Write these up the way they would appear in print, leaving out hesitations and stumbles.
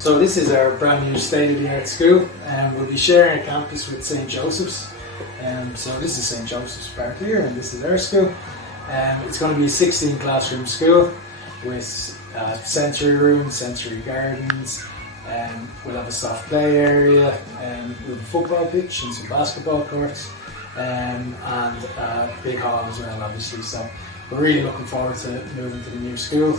So this is our brand new state-of-the-art school, and we'll be sharing a campus with St. Joseph's. So this is St. Joseph's Park here, and this is our school. It's going to be a 16 classroom school with sensory rooms, sensory gardens, we'll have a soft play area, we'll have a football pitch and some basketball courts, and a big hall as well, obviously. So we're really looking forward to moving to the new school.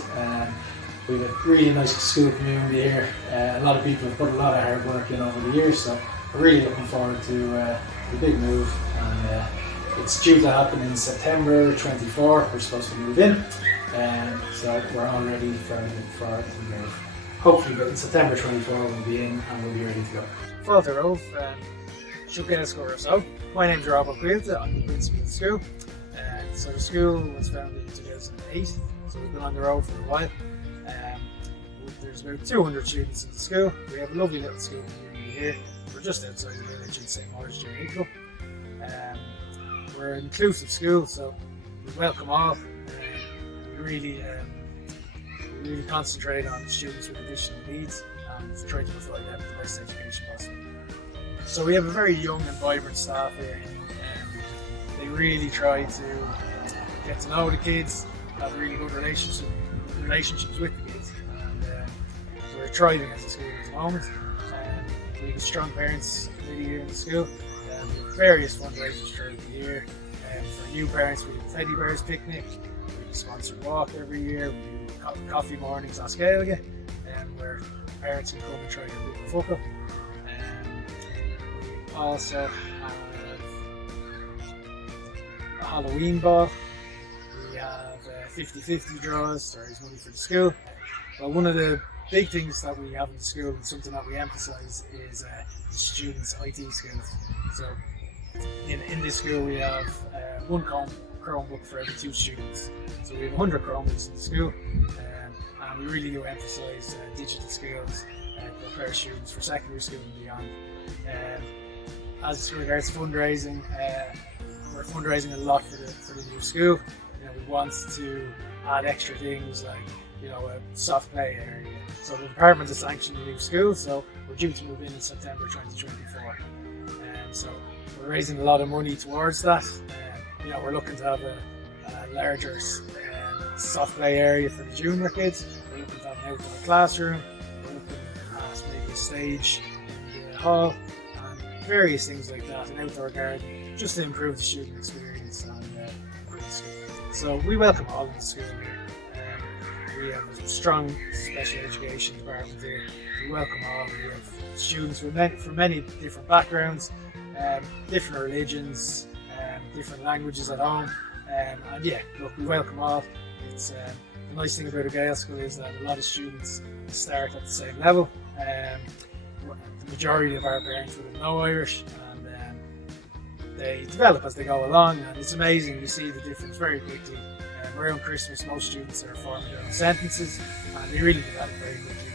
We have a really nice school community here. A lot of people have put a lot of hard work in over the years, so we're really looking forward to the big move. And it's due to happen in September 24. We're supposed to move in, so we're all ready for the move. Hopefully, but in September 24 we'll be in and we'll be ready to go. Máistir Rob, Gaelsciol Ros Eo. My name's Rob. I'm the principal of the school. So the school was founded in 2008, so we've been on the road for a while. There's about 200 students in the school. We have a lovely little school community here. We're just outside the village in St. Máistir Rob. We're an inclusive school, so we welcome all. We really concentrate on students with additional needs and try to provide them the best education possible. So we have a very young and vibrant staff here. They really try to get to know the kids, have really good relationships with the kids. We're thriving as a school at the moment. We have a strong parents committee here in the school. We have various fundraisers throughout the year. For new parents, we have a Teddy Bears picnic. We have a sponsored walk every year. We do coffee mornings on Gaelsciol, where parents can come and try to pick the fuck up. We also have a Halloween ball. We have 50-50 draws to raise money for the school. Well, one of the big things that we have in the school and something that we emphasise is the students' IT skills. So in this school we have one Chromebook for every 2 students. So we have 100 Chromebooks in the school, and we really do emphasise digital skills to prepare students for secondary school and beyond. As regards fundraising, we're fundraising a lot for the new school. We want to add extra things like a soft play area. So the department has sanctioned the new school, so we're due to move in September 2024. So we're raising a lot of money towards that. We're looking to have a larger soft play area for the junior kids. We're looking to have an outdoor classroom. We're looking at maybe a stage in the hall and various things like that, an outdoor garden, just to improve the student experience and improve the school. So we welcome all in the school here. We have a strong special education department here. We welcome all. We have students from many different backgrounds, different religions, different languages at home. We welcome all. It's the nice thing about a Gael school is that a lot of students start at the same level. The majority of our parents would have no Irish, and they develop as they go along, and it's amazing. You see the difference very quickly. Around Christmas, most students are forming their own sentences, and they really develop very quickly.